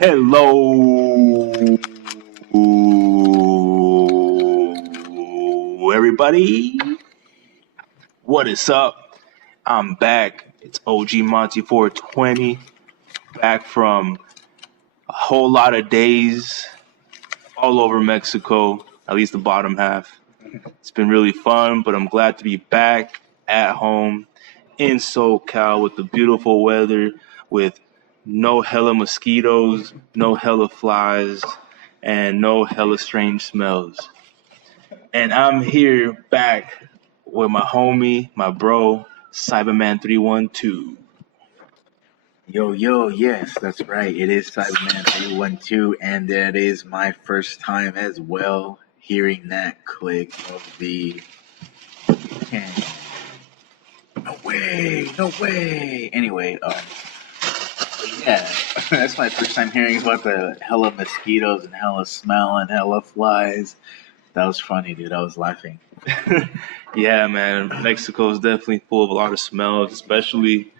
Hello, everybody. What is up? I'm back. It's OGMONTE420. Back from a whole lot of days all over Mexico, at least the bottom half. It's been really fun, but I'm glad to be back at home in SoCal with the beautiful weather, with no hella mosquitoes, no hella flies, and no hella strange smells. And I'm here back with my homie, my bro, Saibaman 312. Yo, yes, that's right. It is Saibaman312, and that is my first time as well hearing that click of the can. No way. Anyway, yeah, that's my first time hearing about the hella mosquitoes and hella smell and hella flies. That was funny, dude. I was laughing. Yeah, man, Mexico is definitely full of a lot of smells, especially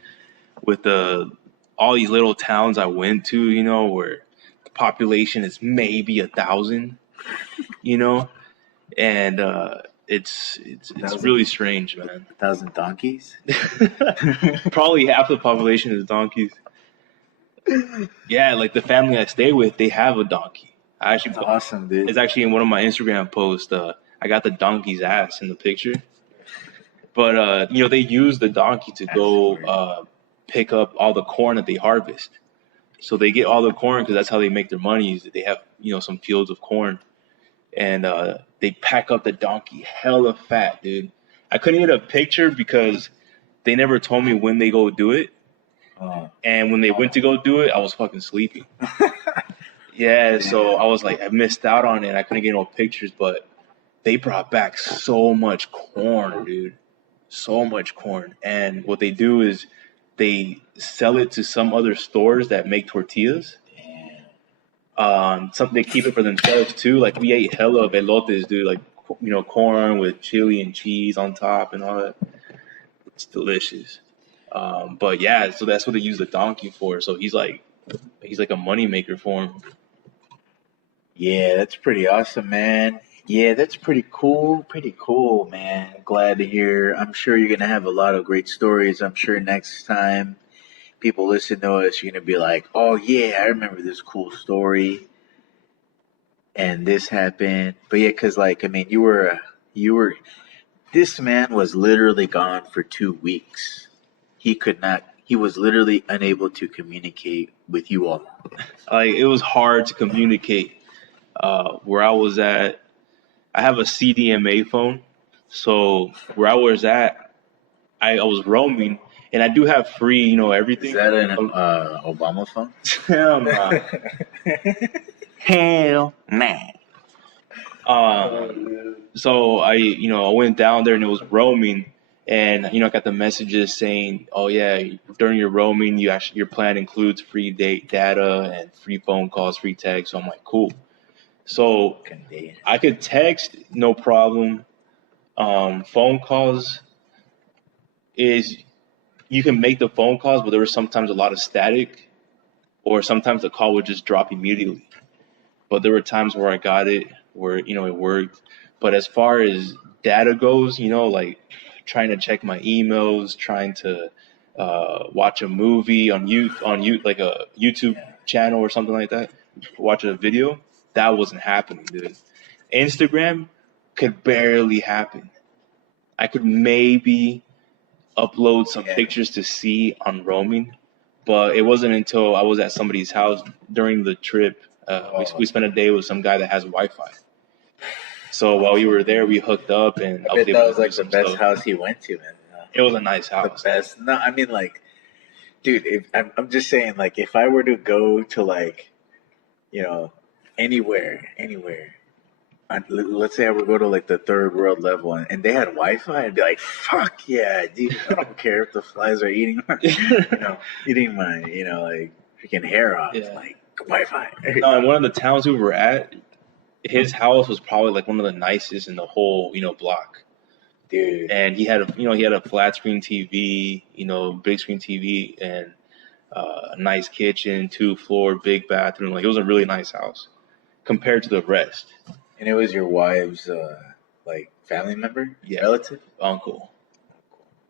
with all these little towns I went to, where the population is maybe 1,000, and it's really strange, man. 1,000 donkeys? Probably half the population is donkeys. Yeah, like the family I stay with, they have a donkey. That's awesome, dude. It's actually in one of my Instagram posts. I got the donkey's ass in the picture. But, they use the donkey to go pick up all the corn that they harvest. So they get all the corn because that's how they make their money. Is that they have, some fields of corn. And they pack up the donkey hella fat, dude. I couldn't get a picture because they never told me when they go do it. And when they went to go do it, I was fucking sleeping. Yeah, so I was like, I missed out on it. I couldn't get no pictures, but they brought back so much corn, dude. So much corn. And what they do is they sell it to some other stores that make tortillas. Something they keep it for themselves too. Like we ate hella of elotes, dude. Like, corn with chili and cheese on top and all that. It's delicious. But yeah, so that's what they use the donkey for. So he's like a money maker for him. Yeah, that's pretty awesome, man. Yeah, that's pretty cool. Pretty cool, man. Glad to hear. I'm sure you're going to have a lot of great stories. I'm sure next time people listen to us, you're going to be like, oh, yeah, I remember this cool story. And this happened. But yeah, because, this man was literally gone for 2 weeks. He was literally unable to communicate with you all. Like, it was hard to communicate. Where I was at, I have a CDMA phone. So where I was at, I was roaming, and I do have free, everything. Is that an Obama phone? Hell no. Hell nah. So I went down there and it was roaming, and I got the messages saying, oh yeah, during your roaming, your plan includes free data and free phone calls, free text. So I'm like, cool. So I could text, no problem. Phone calls is you can make the phone calls, but there was sometimes a lot of static, or sometimes the call would just drop immediately. But there were times where I got it, where it worked. But as far as data goes, like trying to check my emails, trying to watch a movie on like a YouTube channel or something like that, watch a video. That wasn't happening, dude. Instagram could barely happen. I could maybe upload some pictures to see on roaming, but it wasn't until I was at somebody's house during the trip. We spent a day with some guy that has Wi-Fi. So while we were there, we hooked up, and I bet that was like the best house he went to, man. It was a nice house. The best. No, I mean, like, dude, I'm just saying, like, if I were to go to, like, anywhere. Let's say I would go to like the third world level and they had Wi-Fi, I'd be like, fuck yeah, dude. I don't care if the flies are eating my, like freaking hair off. Yeah. Like Wi-Fi. No, in one of the towns we were at, his house was probably like one of the nicest in the whole, block. Dude. And he had a flat screen TV, big screen TV, and nice kitchen, 2-floor, big bathroom. Like, it was a really nice house compared to the rest. And it was your wife's like family member, Yeah, relative, uncle.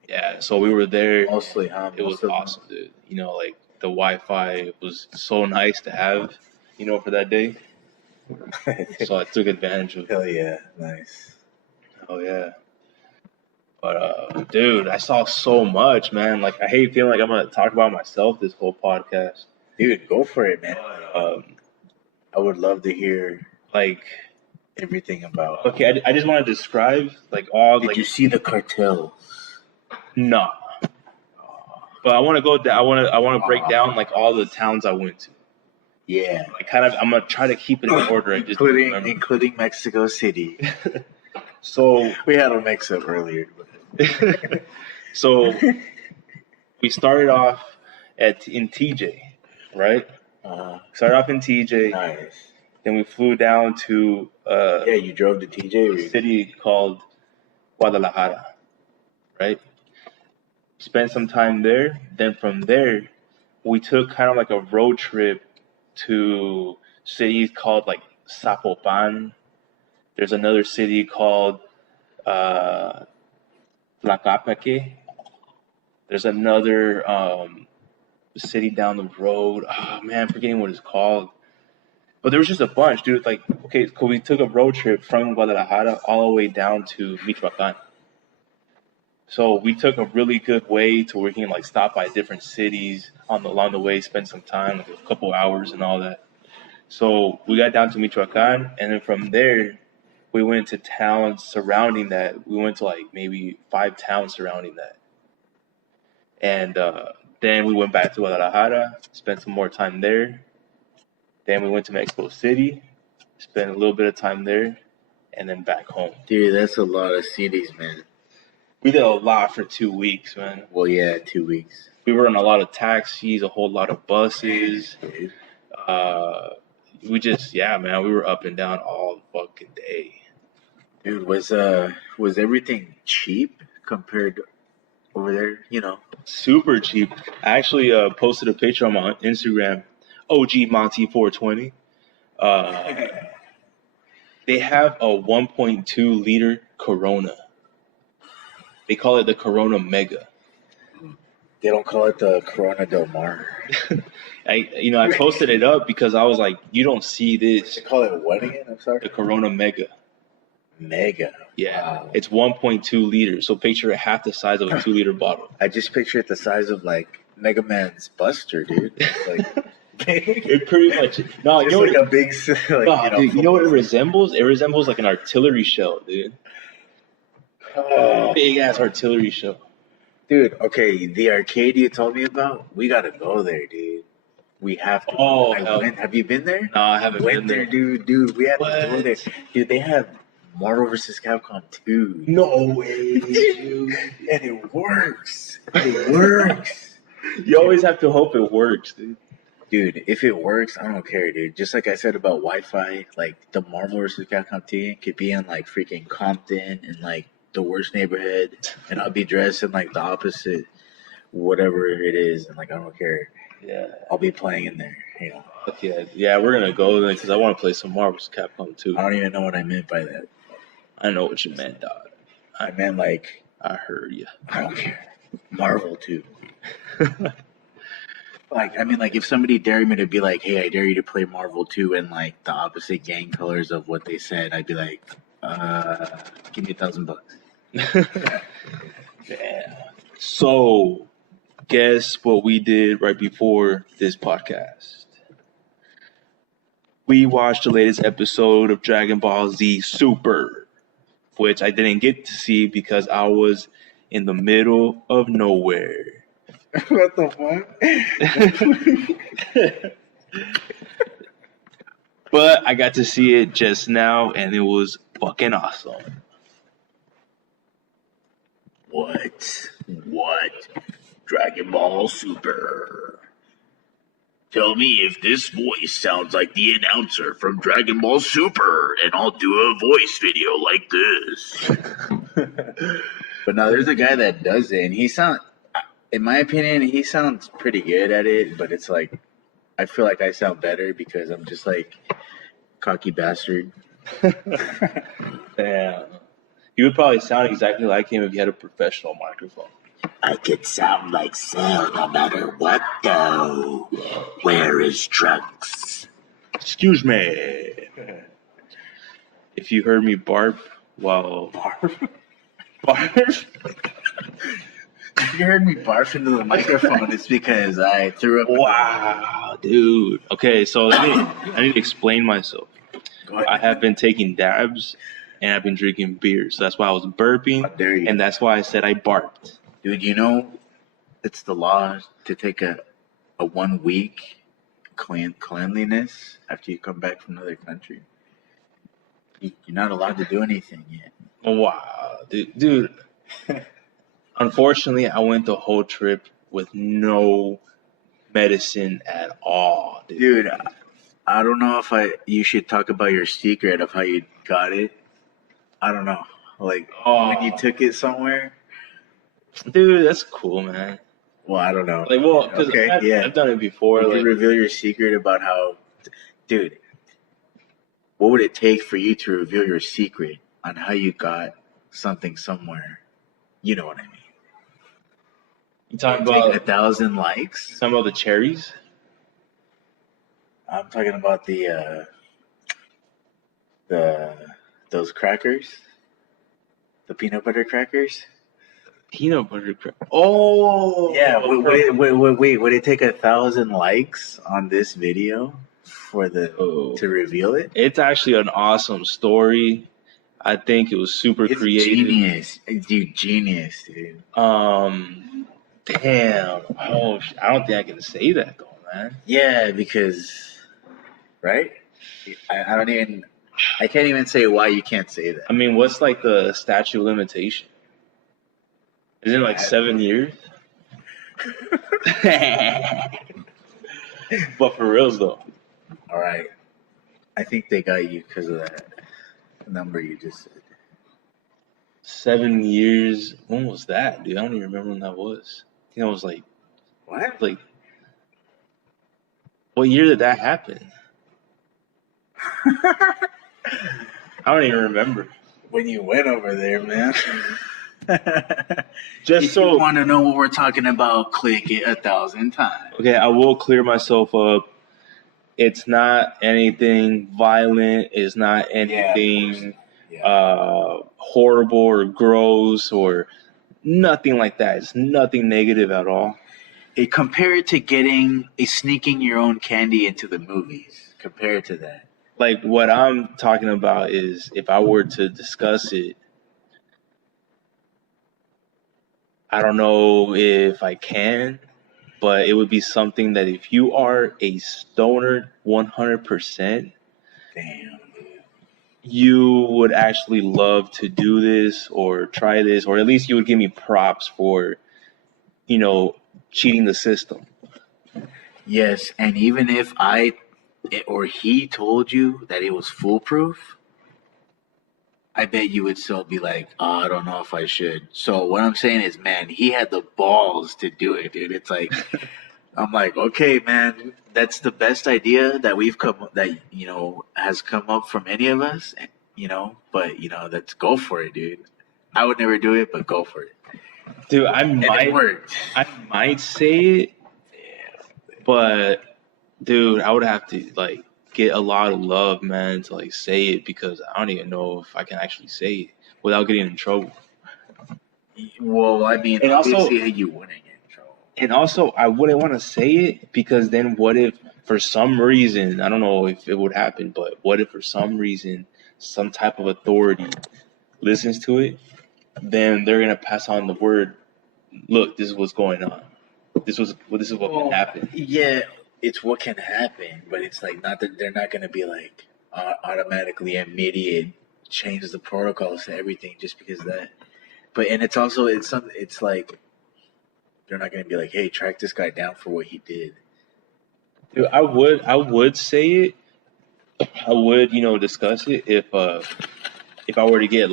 Yeah, so we were there. mostly, huh? It was Most of awesome, dude. You know, like the Wi-Fi was so nice to have, you know, for that day. them. So I took advantage of it. Hell yeah, nice. Oh yeah. But dude, I saw so much, man. Like, I hate feeling like I'm gonna talk about myself this whole podcast. Dude, go for it, man. Um, I would love to hear like, everything about. okay, I just want to describe like all Did like you see the cartel? no, but I want to go down. I want to break down like all the towns I went to. Yeah, Like, kind of, I'm gonna try to keep it in order. I just remember. including Mexico City. So We had a mix up earlier. so we started off in TJ, right? Started off in TJ. Nice. Then we flew down to Yeah, you drove to TJ. a city called Guadalajara, right? Spent some time there. Then from there, we took kind of like a road trip to cities called like Zapopan. There's another city called Tlaquepaque. There's another city down the road. Oh man, I'm forgetting what it's called. But there was just a bunch, dude. Like, okay, so we took a road trip from Guadalajara all the way down to Michoacan. So we took a really good way to where we can like stop by different cities along the way, spend some time, like a couple hours and all that. So we got down to Michoacan, and then from there, we went to towns surrounding that. We went to like maybe 5 towns surrounding that. And then we went back to Guadalajara, spent some more time there. Then we went to Mexico City, spent a little bit of time there, and then back home. Dude, that's a lot of cities, man. We did a lot for 2 weeks, man. Well, yeah, 2 weeks. We were on a lot of taxis, a whole lot of buses. Dude. Yeah, man, we were up and down all the fucking day. Dude, was everything cheap compared to over there? You know, Super cheap. I actually posted a picture on my Instagram, OGMONTE420. They have a 1.2 liter Corona. They call it the Corona Mega. they don't call it the Corona Del Mar. I posted it up because I was like, you don't see this. They call it what again? I'm sorry. The Corona Mega. Mega. Yeah, Wow. it's 1.2 liters. So picture it half the size of a 2-liter bottle. I just picture it the size of like Mega Man's Buster, dude. It's like It pretty much. No, you just know like what? a big, like, Dude, you know what it resembles? It resembles like an artillery shell, dude. Oh, Big ass artillery shell. dude. Okay, the arcade you told me about, we gotta go there, dude. We have to. Oh, hell. Have you been there? No, I haven't Went been there, there. dude. We have to go What? there, dude. They have Marvel vs. Capcom 2. No way, dude. And it works. It works. You always have to hope it works, dude. Dude, if it works, I don't care, dude. Just like I said about Wi-Fi, like the Marvel vs. Capcom 2 could be in like freaking Compton and like the worst neighborhood, and I'll be dressed in like the opposite, whatever it is, and like I don't care. Yeah. I'll be playing in there, you know. Fuck yeah. Yeah, we're gonna go then because I want to play some Marvel's Capcom 2. I don't even know what I meant by that. I know what you meant, dog. I meant like I heard you. I don't care. Marvel 2. Like, I mean, like, if somebody dared me to be like, hey, I dare you to play Marvel 2 in, like, the opposite gang colors of what they said, I'd be like, give me $1,000. Yeah. So, guess what we did right before this podcast? We watched the latest episode of Dragon Ball Z Super, which I didn't get to see because I was in the middle of nowhere. What the fuck? But I got to see it just now, and it was fucking awesome. What? Dragon Ball Super. Tell me if this voice sounds like the announcer from Dragon Ball Super, and I'll do a voice video like this. But now there's a guy that does it, and he sounds. In my opinion, he sounds pretty good at it, but it's like I feel like I sound better because I'm just like cocky bastard. Yeah. You would probably sound exactly like him if you had a professional microphone. I could sound like Sal no matter what, though. Where is Trunks? Excuse me. If you heard me barf while... Barf? If you heard me barf into the microphone, it's because I threw up. Wow, dude. Okay, so I need to explain myself. Go ahead. I have been taking dabs and I've been drinking beer. So that's why I was burping. How dare you. And that's why I said I barfed. Dude, you know, it's the law to take a 1 week cleanliness after you come back from another country. You're not allowed to do anything yet. Wow, dude. Unfortunately, I went the whole trip with no medicine at all, dude. Dude, I don't know if you should talk about your secret of how you got it. I don't know. Like, when you took it somewhere. Dude, that's cool, man. Well, I don't know. Like, well, because Okay, I've done it before. Would Like, you reveal your secret about how, dude? What would it take for you to reveal your secret on how you got something somewhere? You know what I mean. you talking Take about 1,000 likes. some of the cherries? I'm talking about those crackers, the peanut butter crackers. Peanut butter crack. Oh, Yeah. Wait. Would it take 1,000 likes on this video for to reveal it? It's actually an awesome story. I think it was super It's creative. genius, dude. Genius, dude. Damn. Oh, I don't think I can say that though, man. Yeah, because right. I can't even say why you can't say that. I mean, what's like the statute of limitation? Isn't it like 7 years? But for reals though. All right. I think they got you because of that number you just said. 7 years. When was that, dude? I don't even remember when that was. I think it was like What? like. What year did that happen? I don't even remember. When you went over there, man. Just if so you want to know what we're talking about, click it 1,000 times. Okay, I will clear myself up. It's not anything violent. It's not anything horrible or gross or nothing like that. It's nothing negative at all. Compare it to sneaking your own candy into the movies. Compare it to that. Like what I'm talking about is if I were to discuss it, I don't know if I can, but it would be something that if you are a stoner 100%, damn, you would actually love to do this or try this, or at least you would give me props for, cheating the system. Yes, and even if he told you that it was foolproof, I bet you would still be like, oh, I don't know if I should. So what I'm saying is, man, he had the balls to do it, dude. It's like, I'm like, okay, man, that's the best idea that has come up from any of us, but let's go for it, dude. I would never do it, but go for it. Dude, it worked. I might say it, but dude, I would have to get a lot of love, man, to say it because I don't even know if I can actually say it without getting in trouble. Well, I mean, and obviously you wouldn't get in trouble. And also, I wouldn't want to say it because then what if for some reason, I don't know if it would happen, but what if for some reason some type of authority listens to it, then they're going to pass on the word, look, this is what's going on. This is what can happen. Yeah, it's what can happen, but it's not that they're not going to be automatically immediate change the protocols to everything just because of that. But and it's also it's like they're not going to be like, hey, track this guy down for what he did. Dude, I would say it. I would discuss it if I were to get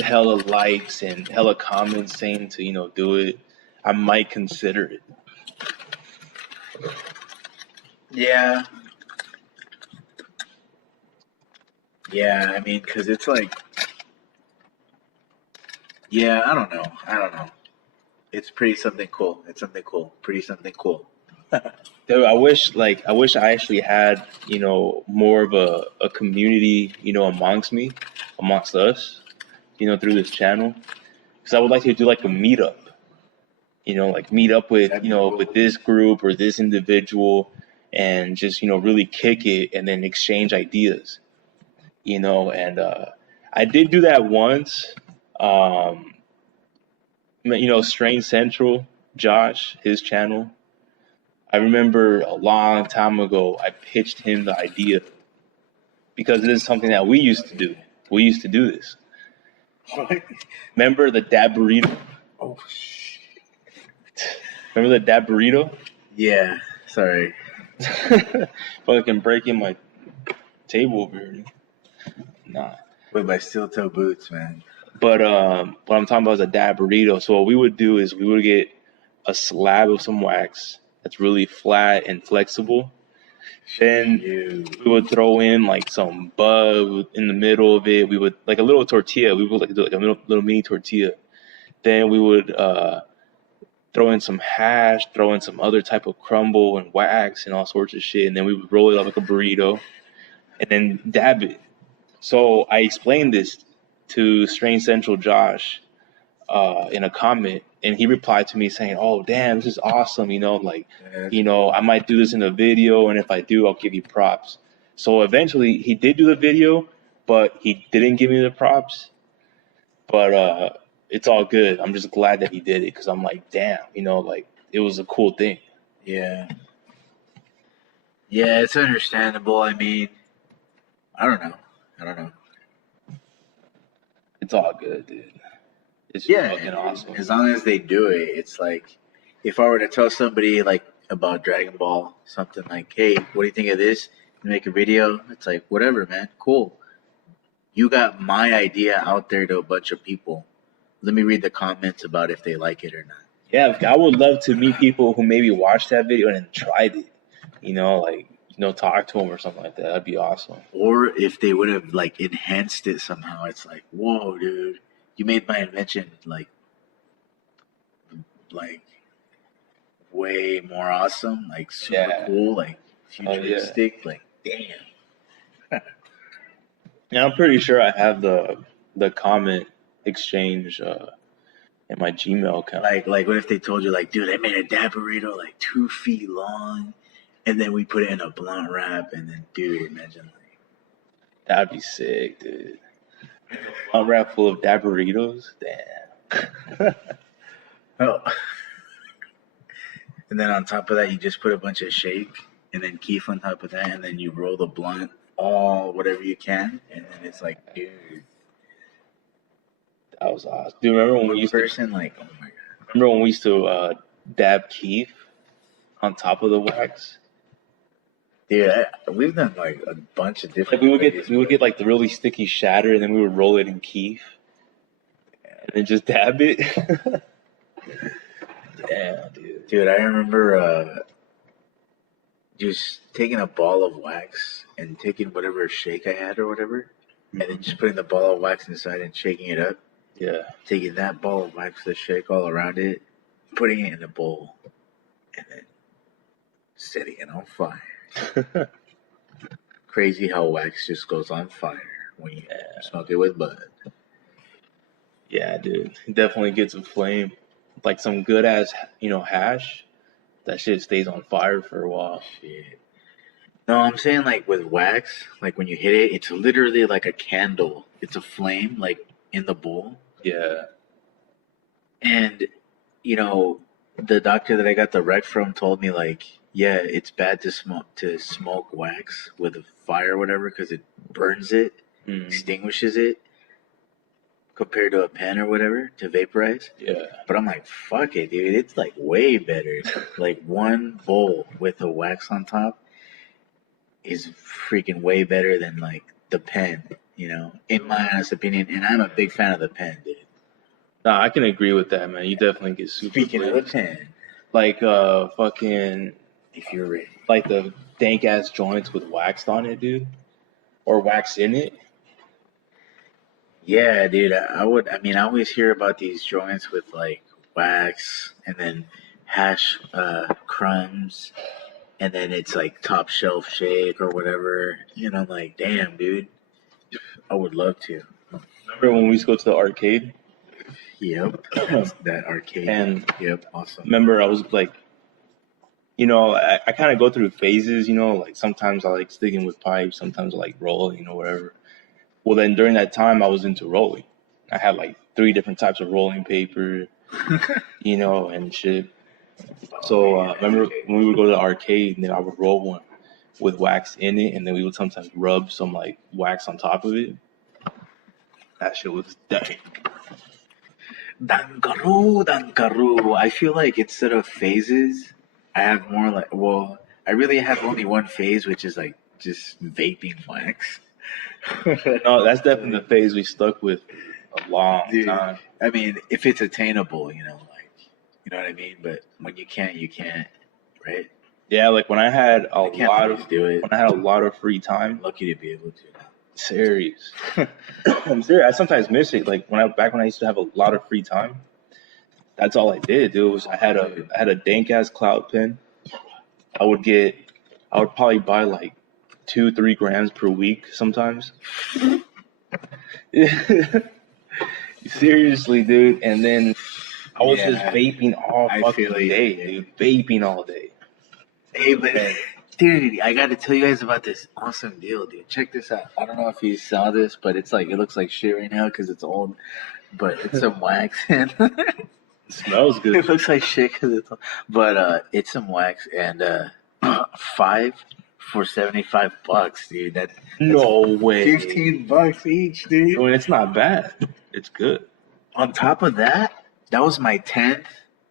hella likes and hella comments saying to do it. I might consider it. Yeah. Yeah, I mean, because it's like, yeah, I don't know. It's pretty something cool. It's something cool. Pretty something cool. Dude, I wish I actually had, more of a community, amongst us, through this channel. Because I would like to do like a meetup, like meet up with, That'd be cool. with this group or this individual and just, really kick it and then exchange ideas, and I did do that once. Um, Strain Central, Josh, his channel. I remember a long time ago, I pitched him the idea because this is something that we used to do. We used to do this. What? Remember the dab burrito? Oh, shit. Remember the dab burrito? Yeah, sorry. Fucking breaking my table over here. Nah. With my steel toe boots, man. But what I'm talking about is a dab burrito. So what we would do is we would get a slab of some wax that's really flat and flexible. Then we would throw in like some bug in the middle of it. We would like a little tortilla. We would like do like a little mini tortilla. Then we would throw in some hash, throw in some other type of crumble and wax and all sorts of shit. And then we would roll it up like a burrito and then dab it. So I explained this to Strange Central Josh in a comment, and he replied to me saying, "Oh, damn, this is awesome. I might do this in a video, and if I do, I'll give you props." So eventually, he did do the video, but he didn't give me the props. But it's all good. I'm just glad that he did it because I'm like, damn, like it was a cool thing. Yeah. Yeah, it's understandable. I mean, I don't know. It's all good, dude. It's Yeah, fucking awesome. as long as they do it, it's like if I were to tell somebody like about Dragon Ball, something like, "Hey, what do you think of this?" and make a video, it's like, whatever, man, cool. You got my idea out there to a bunch of people. Let me read the comments about if they like it or not. Yeah, I would love to meet people who maybe watched that video and then tried it. Talk to them or something like that. That'd be awesome. Or if they would have like enhanced it somehow, it's like, whoa, dude, you made my invention like way more awesome, like super cool, like futuristic, like damn. Yeah, I'm pretty sure I have the comment exchange in my Gmail account. Like what if they told you like, dude, I made a dab burrito like 2 feet long, and then we put it in a blunt wrap, and then dude, imagine like that'd be sick, dude. A blunt wrap full of dab burritos, damn. oh. And then on top of that, you just put a bunch of shake, and then keef on top of that, and then you roll the blunt all whatever you can, and then it's like, dude. That was awesome. Do you remember when we used to like? Oh my god! Remember when we used to dab keef on top of the wax? Yeah, we've done like a bunch of different. Like we would get like the really sticky shatter, and then we would roll it in keef, and then just dab it. Damn, dude. Dude, I remember just taking a ball of wax and taking whatever shake I had or whatever, and then just putting the ball of wax inside and shaking it up. Yeah. Taking that ball of wax, the shake all around it, putting it in a bowl, and then setting it on fire. Crazy how wax just goes on fire when you smoke it with bud. Yeah, dude. It definitely gets a flame. Like some good ass, hash. That shit stays on fire for a while. Shit. No, I'm saying like with wax, like when you hit it, it's literally like a candle. It's a flame, like in the bowl. Yeah. And, the doctor that I got the rec from told me like, yeah, it's bad to smoke wax with a fire or whatever because it burns it, extinguishes it, compared to a pen or whatever to vaporize. Yeah. But I'm like, fuck it, dude. It's like way better. Like one bowl with the wax on top is freaking way better than like the pen, in my honest opinion. And I'm a big fan of the pen, dude. Nah, I can agree with that, man. You definitely get super Speaking of the blazed. pen, Like fucking if you're ready. like the dank ass joints with wax on it, dude, or wax in it. Yeah, dude, I would. I mean, I always hear about these joints with like wax and then hash crumbs, and then it's like top shelf shake or whatever. You know, I'm like, damn, dude, I would love to. Remember when we used to go to the arcade? Yep, that arcade. And Yep, awesome. remember, I was like, I kind of go through phases, like sometimes I like sticking with pipes, sometimes I like rolling, whatever. Well, then during that time, I was into rolling. I had like 3 different types of rolling paper, and shit. So remember when we would go to the arcade and then I would roll one with wax in it, and then we would sometimes rub some like wax on top of it. That shit was dead. Dankaru. I feel like instead of phases, I have more like, well, I really have only one phase, which is like just vaping wax. No, that's definitely the phase we stuck with a long Dude, time. I mean, if it's attainable, like, you know what I mean? But when you can't, you can't, right? Yeah, like when I had I can't always do it. when I had a lot of free time. I'm lucky to be able to. Serious. I'm serious. I sometimes miss it. Like back when I used to have a lot of free time. That's all I did, dude. Was I had a dank ass cloud pen. I would probably buy like 2-3 grams per week sometimes. Seriously, dude. And then I was just vaping all fucking day, dude. Vaping all day. Hey, but dude, I got to tell you guys about this awesome deal, dude. Check this out. I don't know if you saw this, but it looks like shit right now because it's old. But it's some wax and it smells good. It looks like shit because it's old. But it's some wax and 5 for $75, dude. That's no way. $15 each, dude. I mean, it's not bad. It's good. On top of that, that was my 10th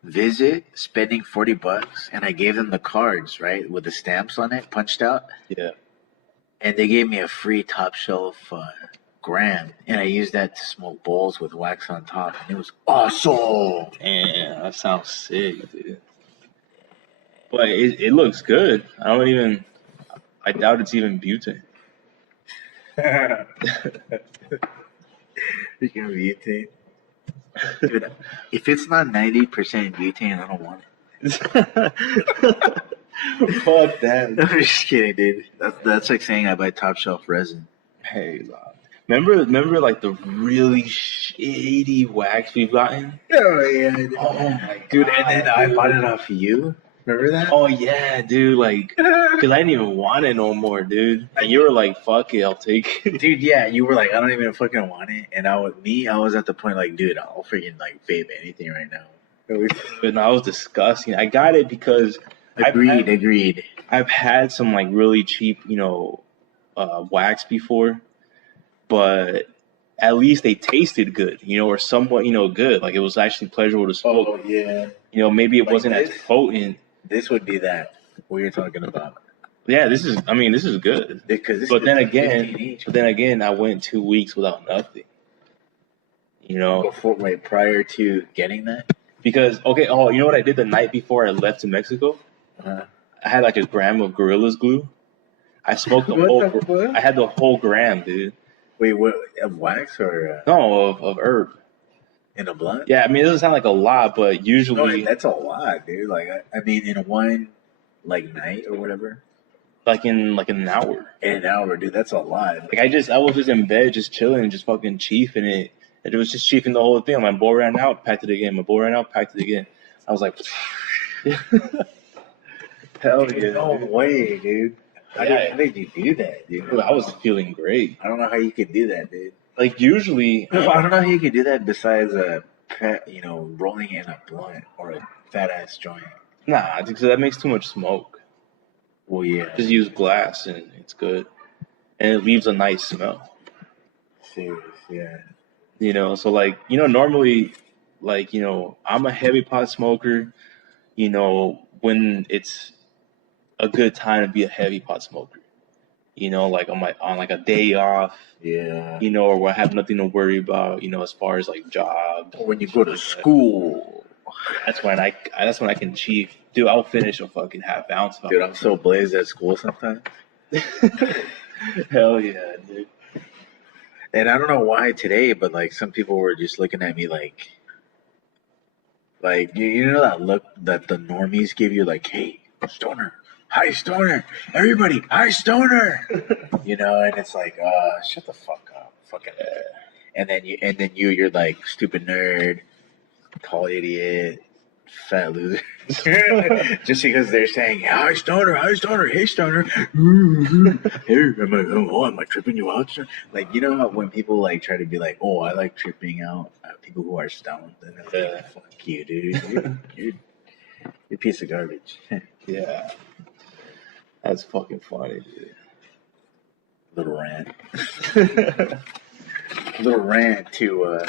visit, spending $40, and I gave them the cards, right, with the stamps on it, punched out. Yeah. And they gave me a free top shelf gram, and I used that to smoke bowls with wax on top, and it was awesome. Damn, that sounds sick, dude. But it looks good. I doubt it's even butane. Freaking butane. Dude, if it's not 90% butane, I don't want it. Fuck that. I'm just kidding, dude. That's like saying I buy top shelf resin. Hey, remember like the really shady wax we've gotten? Oh yeah. Oh my dude, God, and then I bought it off of you. Remember that? Oh yeah, dude. Like, cause I didn't even want it no more, dude. And you were like, "Fuck it, I'll take it." Dude, yeah, you were like, I don't even fucking want it, and I was at the point like, dude, I'll freaking like vape anything right now. But no, I was disgusting. I got it because Agreed. I've had some like really cheap, wax before, but at least they tasted good, or somewhat, good. Like it was actually pleasurable to smoke. Oh yeah. Maybe it Like wasn't as potent. This would be that what you're talking about. Yeah, this is good. But then again, I went 2 weeks without nothing. Wait, prior to getting that? Because you know what I did the night before I left to Mexico? I had like a gram of Gorilla's glue. I smoked I had the whole gram, dude. Wait, what? Of wax or? No, of herb. In a blunt? Yeah, I mean it doesn't sound like a lot, but usually that's a lot, dude. Like I mean, in a one like night or whatever. Like in an hour. In an hour, dude. That's a lot. Like I was just in bed, just chilling, just fucking chiefing it. And it was just chiefing the whole thing. My bowl ran out, packed it again. My bowl ran out, packed it again. I was like, hell yeah. No way, dude. How did you do that, dude? I was feeling great. I don't know how you could do that, dude. Like usually, I don't know how you could do that besides rolling in a blunt or a fat ass joint. Nah, because that makes too much smoke. Well, yeah. Just use glass and it's good, and it leaves a nice smell. Serious, yeah. So like normally, like I'm a heavy pot smoker. When it's a good time to be a heavy pot smoker. like on like a day off, Yeah. or where I have nothing to worry about, as far as like jobs. Or when you go to school. That's when I can cheat. Dude, I'll finish a fucking half ounce. Dude, I'm so blazed at school sometimes. Hell yeah, dude. And I don't know why today, but like some people were just looking at me like you know that look that the normies give you, like, hey, stoner, hi stoner, everybody, hi stoner. And it's like, shut the fuck up, fucking. And then you're like, stupid nerd, tall idiot, fat loser. Just because they're saying, hi stoner, hey stoner. Hey, am I tripping you out? Like, you know how when people like try to be like, oh, I like tripping out people who are stoned, and it's like, fuck you, dude. You're a piece of garbage. Yeah. That's fucking funny, dude. Little rant to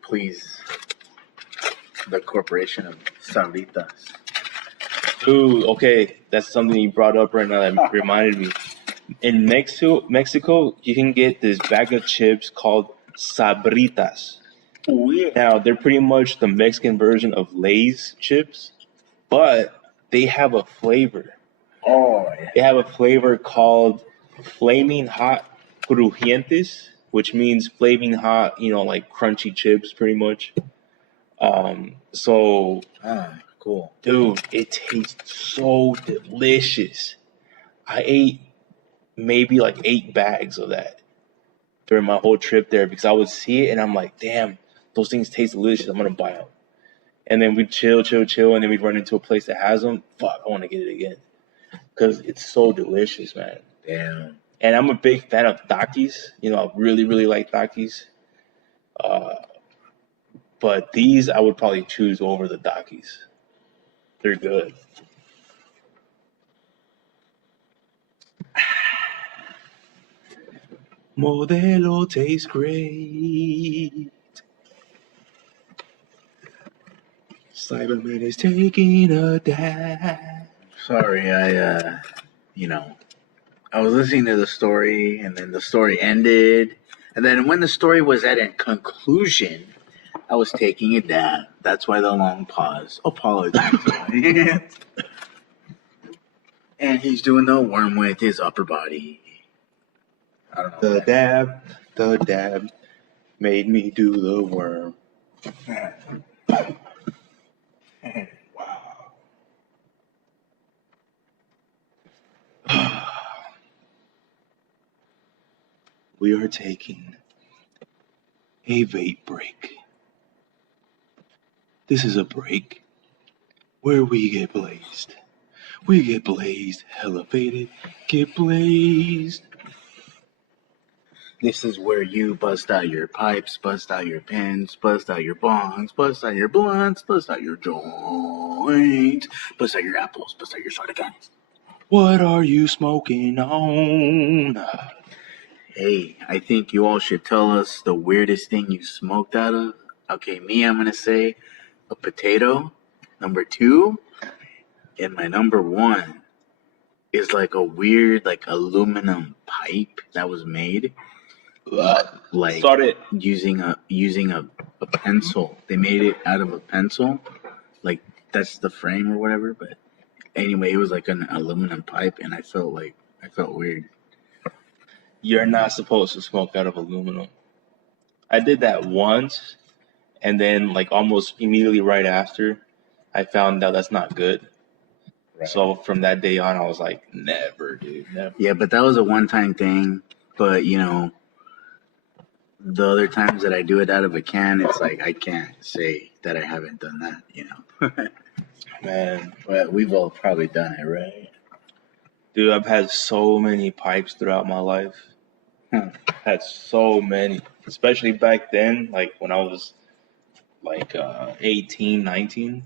please the corporation of Sabritas. Ooh, okay, that's something you brought up right now that reminded me. In Mexico, you can get this bag of chips called Sabritas. Oh, yeah. Now, they're pretty much the Mexican version of Lay's chips, but they have a flavor. Oh, yeah. They have a flavor called Flaming Hot Crujientes, which means flaming hot, like crunchy chips, pretty much. So, cool. dude, it tastes so delicious. I ate maybe like 8 bags of that during my whole trip there because I would see it and I'm like, damn, those things taste delicious. I'm gonna buy them. And then we'd chill, and then we'd run into a place that has them. Fuck, I want to get it again because it's so delicious, man. Damn. And I'm a big fan of Takis. I really, really like Takis. But these I would probably choose over the Takis. They're good. Modelo tastes great. Saibaman is taking a dab. Sorry, I was listening to the story, and then the story ended, and then when the story was at a conclusion, I was taking a dab. That's why the long pause. Apologize. And he's doing the worm with his upper body. I don't know. The dab made me do the worm. Wow. We are taking a vape break. This is a break where we get blazed. We get blazed, elevated, get blazed. This is where you bust out your pipes, bust out your pens, bust out your bongs, bust out your blunts, bust out your joints, bust out your apples, bust out your soda cans. What are you smoking on? Hey, I think you all should tell us the weirdest thing you smoked out of. Okay, I'm going to say a potato. Number 2, and my number 1 is like a weird, like, aluminum pipe that was made. Like using a pencil. They made it out of a pencil. Like, that's the frame or whatever. But anyway, it was like an aluminum pipe, and I felt weird. You're not supposed to smoke out of aluminum. I did that once, and then like almost immediately right after, I found out that's not good. Right. So from that day on, I was like, never, dude, never. Yeah, but that was a one-time thing. But the other times that I do it out of a can, it's like I can't say that I haven't done that. Man, well, we've all probably done it, right? Dude, I've had so many pipes throughout my life. Had so many, especially back then, like when I was like 18, 19.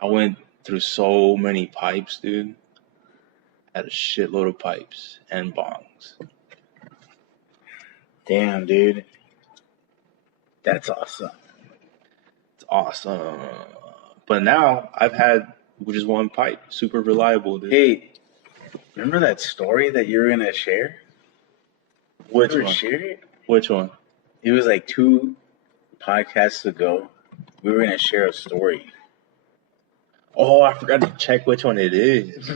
I went through so many pipes, dude. Had a shitload of pipes and bongs. Damn, dude. That's awesome. It's awesome. But now I've had just one pipe. Super reliable, dude. Hey, Remember that story that you were gonna share? Which You ever one? shared it? Which one? It was like 2 podcasts ago. We were gonna share a story. Oh, I forgot to check which one it is.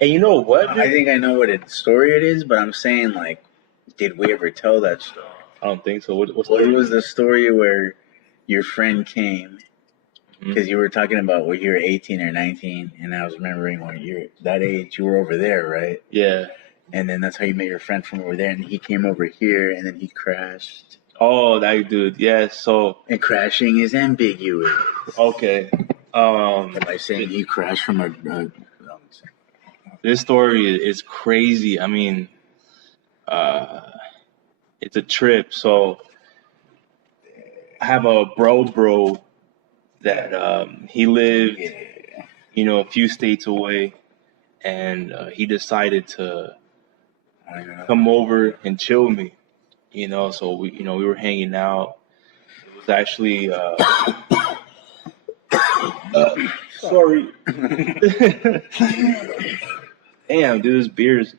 And you know what, I dude? think I know what story it is, but I'm saying like, did we ever tell that story? I don't think so. What Well, story? it was the story where your friend came Mhm. because you were talking about when you were 18 or 19, and I was remembering when you're that age, you were over there, right? Yeah. And then that's how you met your friend from over there, and he came over here, and then he crashed. Oh, that dude. Yeah. So And crashing is ambiguous. okay. Am I saying he crashed from a This story is crazy. I mean, uh, it's a trip. So I have a bro that he lived, yeah. a few states away, and he decided to come over and chill with me. So we were hanging out. It was actually sorry. Damn, dude, this beer's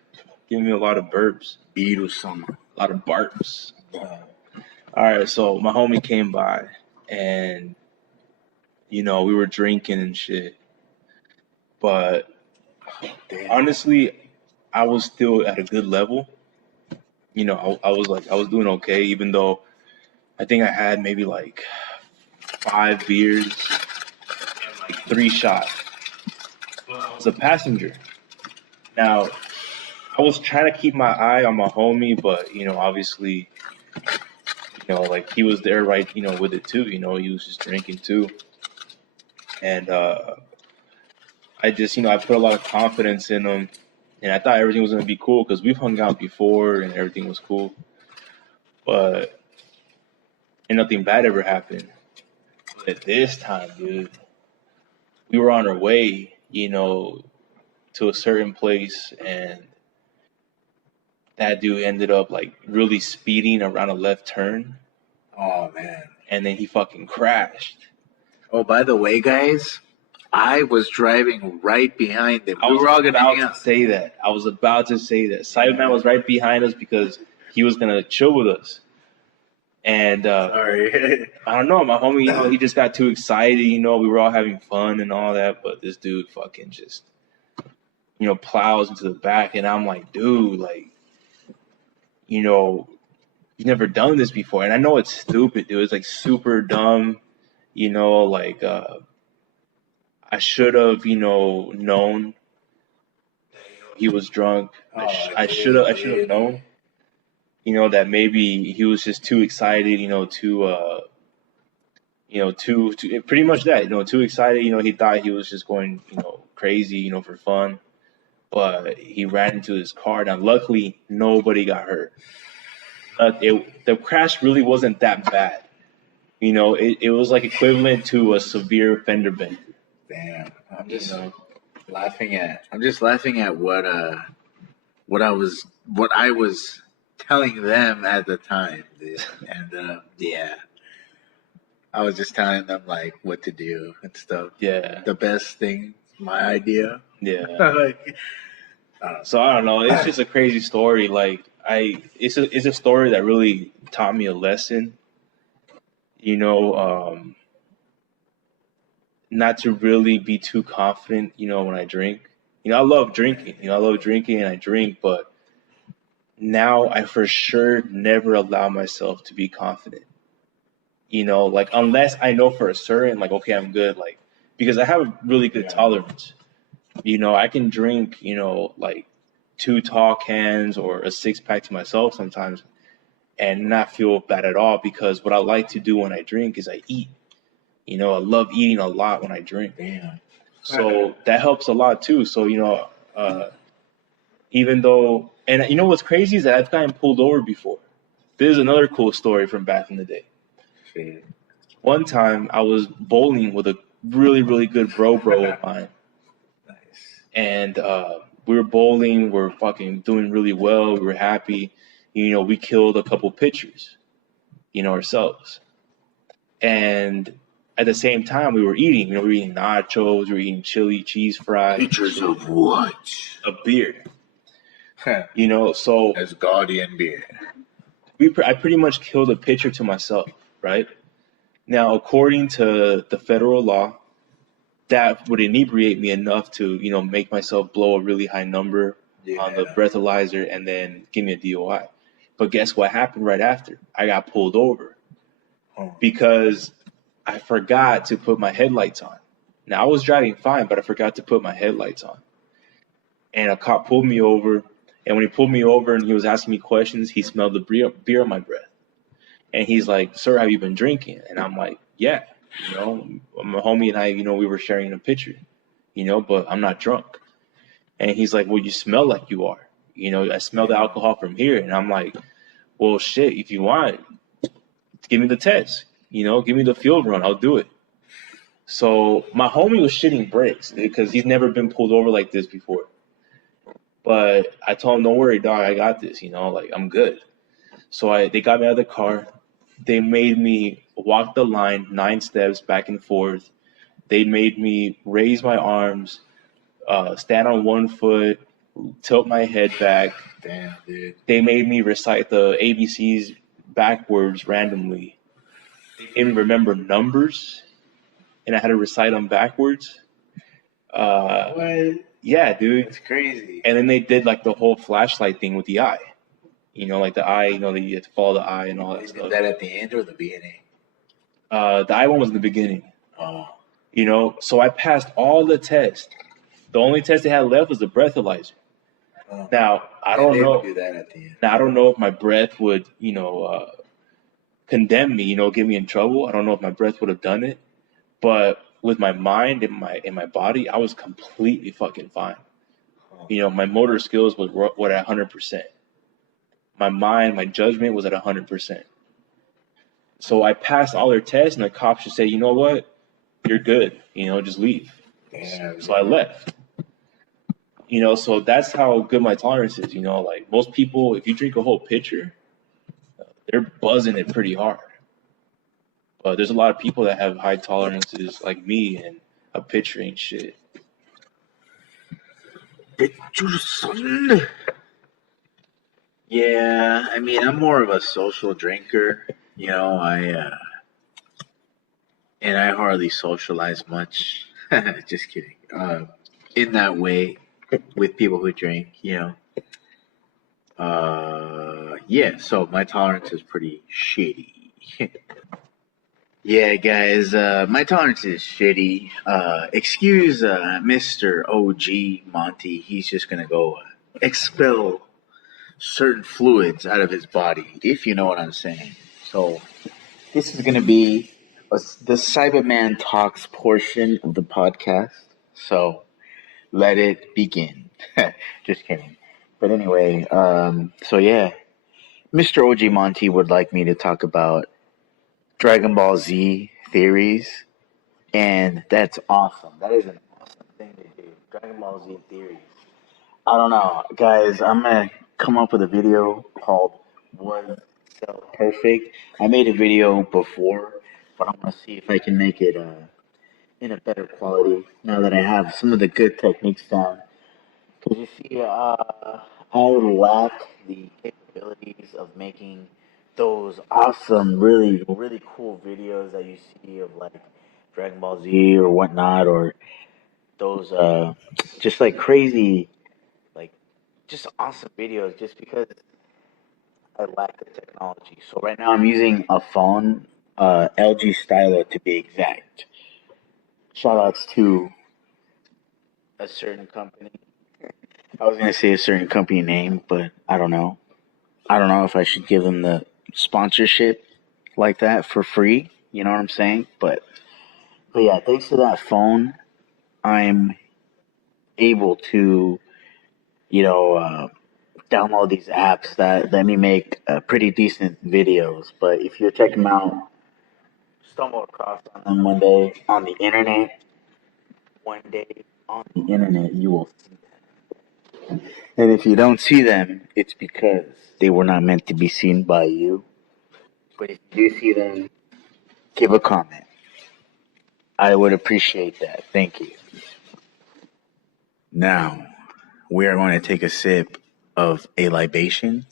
giving me a lot of burps, Biru sama. a lot of barps. All right, so my homie came by, and we were drinking and shit. But honestly, I was still at a good level. I was doing okay, even though I think I had maybe like 5 beers and like 3 shots. I was a passenger. Now, I was trying to keep my eye on my homie, but obviously, like he was there, right, with it too. He was just drinking too, and I just, I put a lot of confidence in him, and I thought everything was gonna be cool because we've hung out before and everything was cool, but and nothing bad ever happened. But this time, dude, we were on our way, to a certain place, and that dude ended up like really speeding around a left turn, Oh man. and then he fucking crashed. Oh, by the way, guys, I was driving right behind him. I We was were all gonna about hang to out. say that. I was about to say that. Saibaman was right behind us because he was gonna chill with us. And Sorry. I don't know, my homie, he just got too excited. We were all having fun and all that, but this dude fucking just, plows into the back, and I'm like, dude, like, you've never done this before, and I know it's stupid, dude. It's like super dumb, like I should have, known he was drunk. I should have known, that maybe he was just too excited, too pretty much that, too excited. He thought he was just going, crazy, for fun. But he ran into his car. Now, luckily, nobody got hurt. The crash really wasn't that bad. It was like equivalent to a severe fender bender. Damn. I'm You just know, laughing at. I'm just laughing at what I was telling them at the time, dude. And yeah, I was just telling them like what to do and stuff. yeah, The best thing, my idea. yeah. Like, So I don't know. It's just a crazy story. Like it's a story that really taught me a lesson. You know, not to really be too confident. When I drink. I love drinking. I love drinking and I drink, but now I for sure never allow myself to be confident. Like unless I know for a certain, like, okay, I'm good, like, because I have a really good tolerance. I can drink, like 2 tall cans or a 6 pack to myself sometimes and not feel bad at all because what I like to do when I drink is I eat. I love eating a lot when I drink. damn. So that helps a lot too. So, even though, and what's crazy is that I've gotten pulled over before. This is another cool story from back in the day. Shit. One time I was bowling with a really, really good bro of mine. Nice. And we were bowling, we're fucking doing really well, we were happy. We killed a couple pitchers, ourselves. And at the same time we were eating. We were eating nachos, we were eating chili cheese fries. Pictures of what? A beer. Huh. So As Guardian beer. I pretty much killed a pitcher to myself, right? Now, according to the federal law, that would inebriate me enough to, make myself blow a really high number on the breathalyzer and then give me a DOI. But guess what happened right after? I got pulled over because I forgot to put my headlights on. Now, I was driving fine, but I forgot to put my headlights on. And a cop pulled me over. And when he pulled me over and he was asking me questions, he smelled the beer on my breath. And he's like, "Sir, have you been drinking?" And I'm like, "Yeah, my homie and I, we were sharing a pitcher, but I'm not drunk." And he's like, "Well, you smell like you are. I smell the alcohol from here." And I'm like, "Well, shit, if you want, give me the test. Give me the field run. I'll do it." So my homie was shitting bricks because he's never been pulled over like this before. But I told him, "Don't worry, dog. I got this. I'm good." So they got me out of the car. They made me walk the line 9 steps back and forth. They made me raise my arms, stand on one foot, tilt my head back. Damn, dude. They made me recite the ABCs backwards randomly. They made me remember numbers, and I had to recite them backwards. What? Yeah, dude. It's crazy. And then they did like the whole flashlight thing with the eye. Like the eye, that you have to follow the eye and all that stuff. Did that at the end or the beginning? The eye one was in the beginning. Oh. So I passed all the tests. The only test they had left was the breathalyzer. Oh. Now, I don't know. Do that at the end. Now, I don't know if my breath would, condemn me, get me in trouble. I don't know if my breath would have done it. But with my mind and my body, I was completely fucking fine. My motor skills were at 100%. My mind, my judgment was at 100%. So I passed all their tests, and the cops just say, "You know what? You're good. Just leave." Damn, so I left. So that's how good my tolerance is. Like most people, if you drink a whole pitcher, they're buzzing it pretty hard. But there's a lot of people that have high tolerances like me, and a pitcher ain't shit. Pitcher, son. Yeah, I mean, I'm more of a social drinker. I hardly socialize much. Just kidding. In that way, with people who drink, Yeah, so my tolerance is pretty shitty. Yeah, guys, my tolerance is shitty. Excuse Mr. OGMONTE. He's just gonna go expel certain fluids out of his body, if you know what I'm saying. So this is going to be the Saibaman Talks portion of the podcast. So let it begin. Just kidding. But anyway, so yeah, Mr. OGMONTE would like me to talk about Dragon Ball Z theories, and that's awesome. That is an awesome thing to do. Dragon Ball Z theories. I don't know, guys. I'm gonna come up with a video called "Was Cell Perfect?" I made a video before, but I'm gonna see if I can make it in a better quality now that I have some of the good techniques down. Because you see, I lack the capabilities of making those awesome, really, really cool videos that you see of like Dragon Ball Z or whatnot, or those just like crazy, like just awesome videos. Just because I lack the technology. So right now I'm using a phone, LG Stylo to be exact. Shoutouts to a certain company. I was gonna say a certain company name, but I don't know. I don't know if I should give them the sponsorship like that for free. You know what I'm saying? But yeah, thanks to that phone, I'm able to, download these apps that let me make pretty decent videos. But if you check them out, stumble across them one day on the internet, you will see them. And if you don't see them, it's because they were not meant to be seen by you. But if you do see them, give a comment. I would appreciate that. Thank you. Now, we are going to take a sip of a libation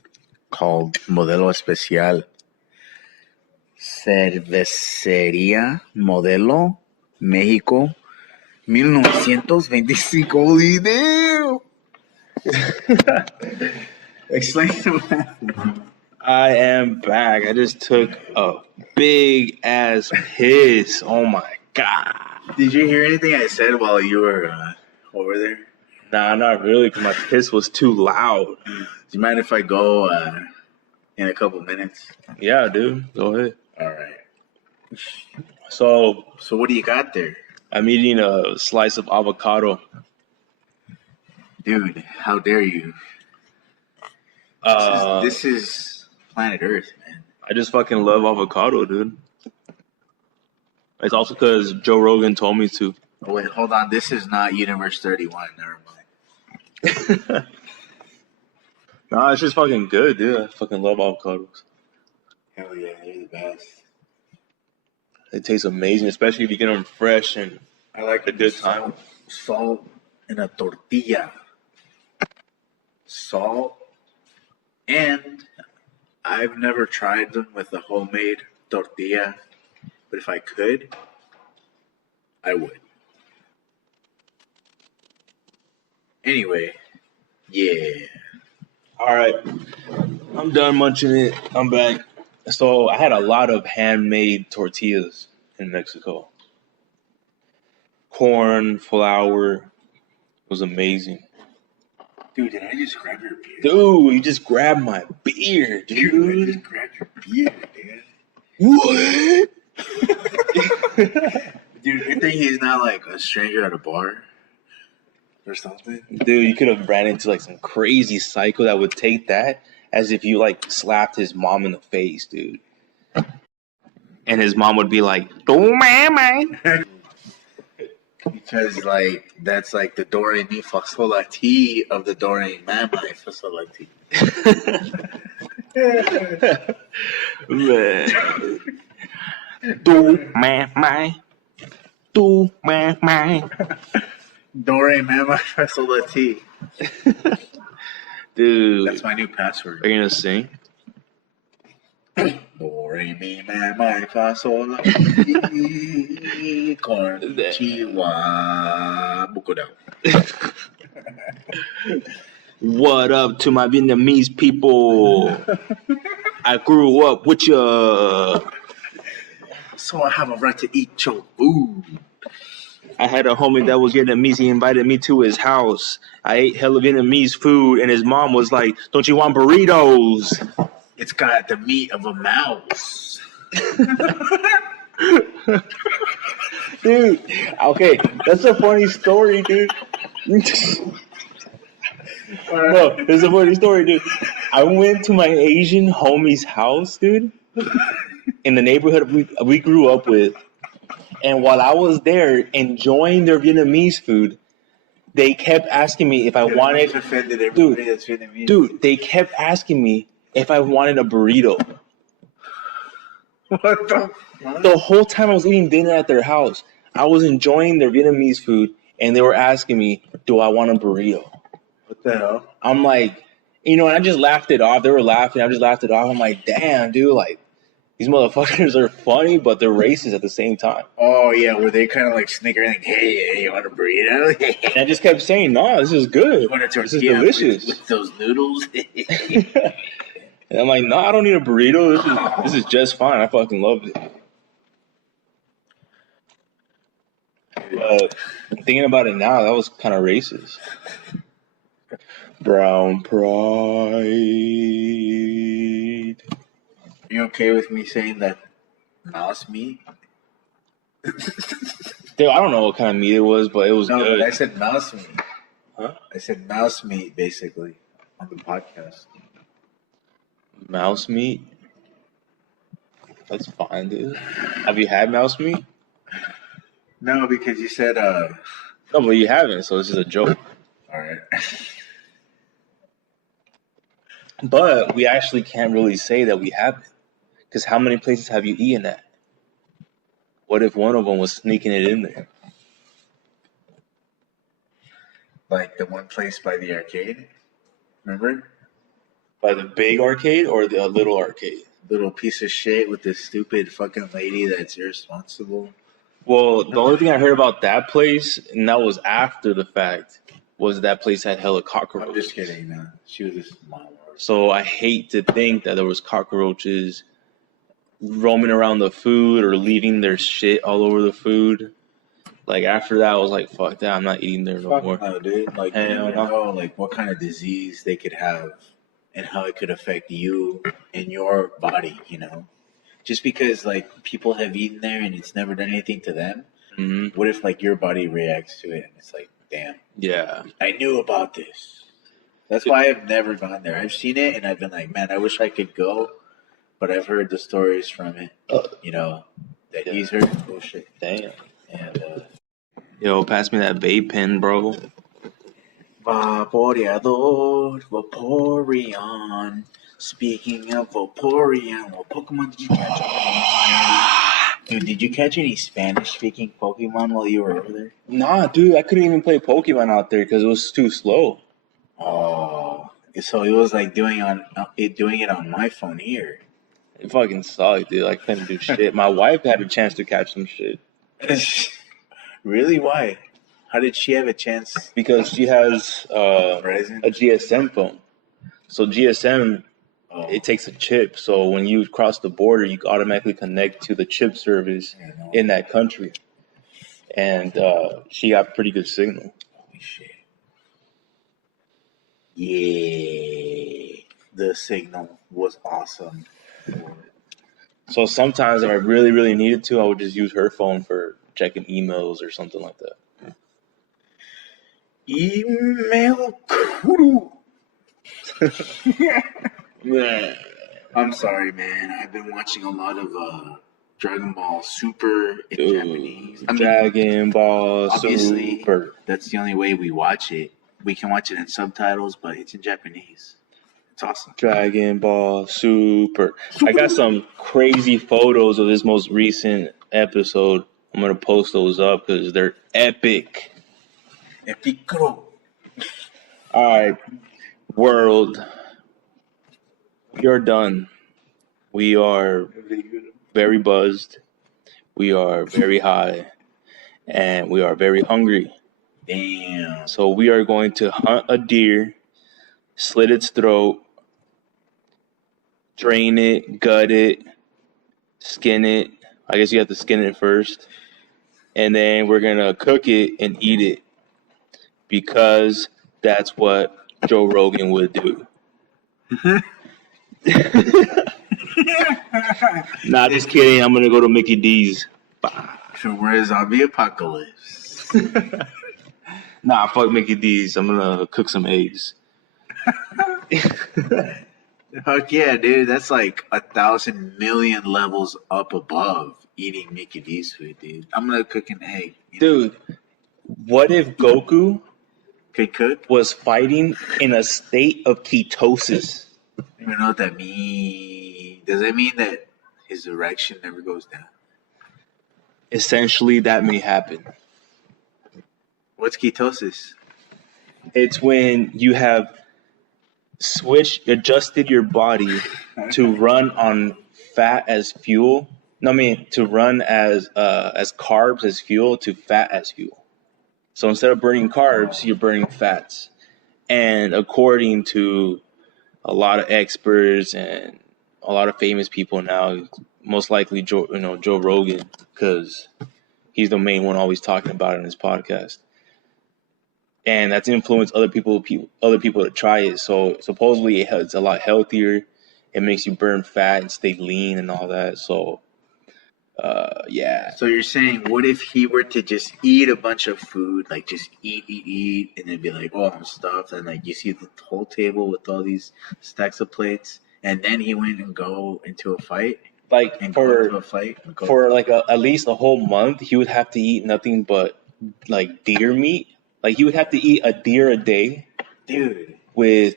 called Modelo Especial. Cervecería Modelo México 1925. Holy damn! Explain what happened. I am back. I just took a big ass piss. Oh my god. Did you hear anything I said while you were over there? Nah, not really, because my piss was too loud. Do you mind if I go in a couple minutes? Yeah, dude. Go ahead. All right. So what do you got there? I'm eating a slice of avocado. Dude, how dare you? This is planet Earth, man. I just fucking love avocado, dude. It's also because Joe Rogan told me to. Oh, wait, hold on. This is not Universe 31. Never mind. Nah, it's just fucking good, dude. I fucking love avocados. Hell yeah, they're the best. They taste amazing, especially if you get them fresh and I like a good time. Salt in a tortilla. Salt. And I've never tried them with a homemade tortilla, but if I could, I would. Anyway, yeah. All right, I'm done munching it. I'm back. So I had a lot of handmade tortillas in Mexico. Corn, flour. It was amazing. Dude, did I just grab your beard? Dude, you just grabbed my beard, dude. Dude, I just grabbed your beard, dude. What? Dude, good thing he's not like a stranger at a bar or something. Dude, you could have ran into like some crazy psycho that would take that as if you like slapped his mom in the face, dude. And his mom would be like, "Oh, man." Because like that's like the do re mi fa sol la ti of the do re mi fa sol la ti. Man. Do man. Do man. Do re mi fa sol la ti. Dude. That's my new password. Are you gonna sing? Do re mi fa sol la ti. Konnichiwa. Bukoda. What up to my Vietnamese people? I grew up with ya. So I have a right to eat your food. I had a homie that was Vietnamese. He invited me to his house. I ate hella Vietnamese food, and his mom was like, "Don't you want burritos?" It's got the meat of a mouse. Dude, okay, that's a funny story, dude. No, it's a funny story, dude. I went to my Asian homie's house, dude, in the neighborhood we grew up with. And while I was there enjoying their Vietnamese food, they kept asking me if I wanted. Dude, they kept asking me if I wanted a burrito. What the fuck? The whole time I was eating dinner at their house, I was enjoying their Vietnamese food, and they were asking me, "Do I want a burrito?" What the hell? I'm like, and I just laughed it off. They were laughing. I just laughed it off. I'm like, damn, dude, like, these motherfuckers are funny, but they're racist at the same time. Oh, yeah, were they kind of like snickering, like, hey, you want a burrito? And I just kept saying, no, this is good. You want a This is tortilla delicious. with those noodles? And I'm like, no, I don't need a burrito. This is just fine. I fucking love it. Thinking about it now, that was kind of racist. Brown pride. You okay with me saying that mouse meat? Dude, I don't know what kind of meat it was, but it was No, good. but I said mouse meat. Huh? I said mouse meat, basically, on the podcast. Mouse meat? That's fine, dude. Have you had mouse meat? No, because you said, No, but you haven't, so this is a joke. all right. But we actually can't really say that we haven't. Because how many places have you eaten at? What if one of them was sneaking it in there? Like the one place by the arcade, remember? By the big arcade or the little arcade? Little piece of shit with this stupid fucking lady that's irresponsible. Well, the only thing I heard about that place, and that was after the fact, was that place had hella cockroaches. I'm just kidding, man. She was just mom. So I hate to think that there was cockroaches roaming around the food or leaving their shit all over the food. Like after that, I was like, "Fuck that! I'm not eating there no more." No, dude. Like you never know, like what kind of disease they could have, and how it could affect you and your body. You know, just because like people have eaten there and it's never done anything to them. Mm-hmm. What if like your body reacts to it and it's like, damn, yeah, I knew about this. That's why I've never gone there. I've seen it and I've been like, man, I wish I could go, but I've heard the stories from it. You know, that he's heard bullshit. Damn. And yo, pass me that vape pen, bro. Vaporeador, Vaporeon. Speaking of Vaporeon, what Pokemon did you catch? Dude, did you catch any Spanish-speaking Pokemon while you were over there? Nah, dude, I couldn't even play Pokemon out there because it was too slow. Oh, so it was like doing it on my phone here. It fucking sucked, dude. I couldn't do shit. My wife had a chance to catch some shit. Really? Why? How did she have a chance? Because she has a GSM phone. So GSM, it takes a chip. So when you cross the border, you automatically connect to the chip service in that country. And she got pretty good signal. Holy shit. Yeah. The signal was awesome. So sometimes if I really, really needed to, I would just use her phone for checking emails or something like that. Email crew. Yeah. I'm sorry, man. I've been watching a lot of Dragon Ball Super in Japanese. Dragon Ball obviously, Super. That's the only way we watch it. We can watch it in subtitles, but it's in Japanese. It's awesome. Dragon Ball Super. I got some crazy photos of this most recent episode. I'm going to post those up because they're epic. Epico. All right, world. We are done. We are very buzzed. We are very high. And we are very hungry. Damn. So we are going to hunt a deer, slit its throat, drain it, gut it, skin it. I guess you have to skin it first. And then we're going to cook it and eat it because that's what Joe Rogan would do. Nah, just kidding. I'm going to go to Mickey D's. So where's zombie apocalypse? Nah, fuck Mickey D's. I'm going to cook some eggs. Fuck yeah, dude. That's like 1,000 million levels up above eating Mickey D's food, dude. I'm gonna cook an egg. Dude, what if Goku could cook? Was fighting in a state of ketosis? I don't even know what that means. Does that mean that his erection never goes down? Essentially, that may happen. What's ketosis? It's when you have adjusted your body to run on fat as fuel. No, I mean to run as carbs as fuel to fat as fuel. So instead of burning carbs, you're burning fats. And according to a lot of experts and a lot of famous people now, most likely Joe Rogan, because he's the main one always talking about it in his podcast. And that's influenced other people to try it. So supposedly it's a lot healthier. It makes you burn fat and stay lean and all that. So, yeah. So you're saying, what if he were to just eat a bunch of food, like just eat, and then be like, oh, I'm stuffed, and like you see the whole table with all these stacks of plates, and then he went and go into a fight? Like for like at least a whole month, he would have to eat nothing but like deer meat. Like he would have to eat a deer a day, dude, with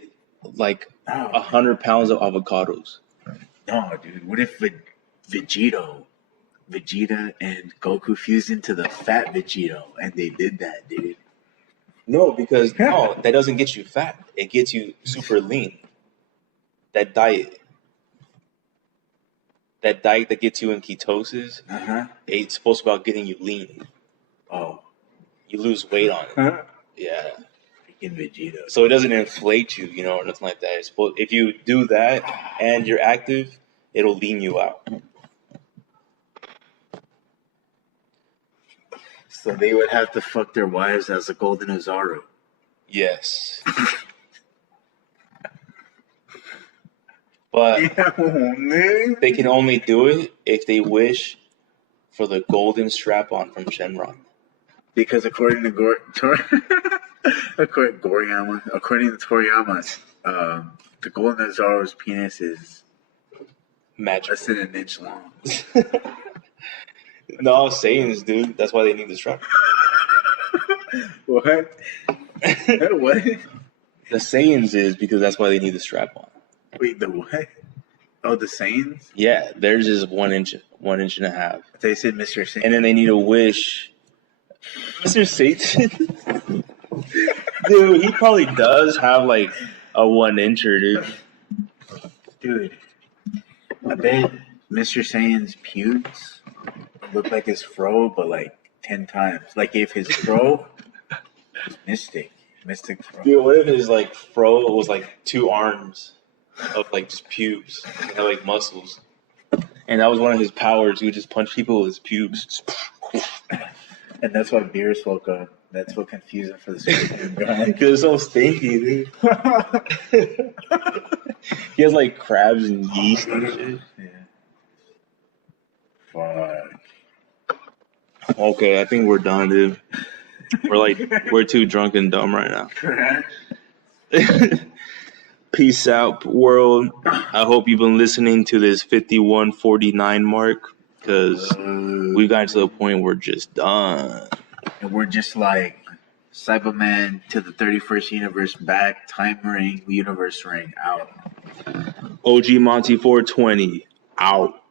like 100 pounds of avocados. No, dude. What if Vegito Vegeta and Goku fused into the fat Vegito, and they did that, dude. No, because that doesn't get you fat. It gets you super lean. That diet that gets you in ketosis, it's supposed to be about getting you lean. Oh. You lose weight on it. Yeah. Freaking Vegeta. So it doesn't inflate you, you know, or nothing like that. It's supposed, if you do that and you're active, it'll lean you out. So they would have to fuck their wives as a golden Ozaru. Yes. But they can only do it if they wish for the golden strap-on from Shenron. Because according to Toriyama, the golden Ozaru's penis is magical. Less than an inch long. No, Saiyans, dude. That's why they need the strap. What? What? The Saiyans is because that's why they need the strap on. Wait, the what? Oh, the Saiyans? Yeah, theirs is 1 inch and a half. They said Mr. Satan. And then they need a wish. Mr. Satan? Dude, he probably does have like a 1 incher, dude. Dude, I bet Mr. Saiyan's pubes look like his fro, but like 10 times. Like if his fro was mystic fro. Dude, what if his like fro was like 2 arms of like just pubes and had like muscles, and that was one of his powers? He would just punch people with his pubes. And that's why beers woke up. That's what confused him for the Scorpion guy. Because it's so stinky, dude. He has like crabs and yeast and shit. Yeah. Fuck. Okay, I think we're done, dude. We're too drunk and dumb right now. Peace out, world. I hope you've been listening to this 5149 mark, because we got to the point where we're just done. And we're just like Saibaman to the 31st universe back, time ring, universe ring, out. OGMONTE420, out.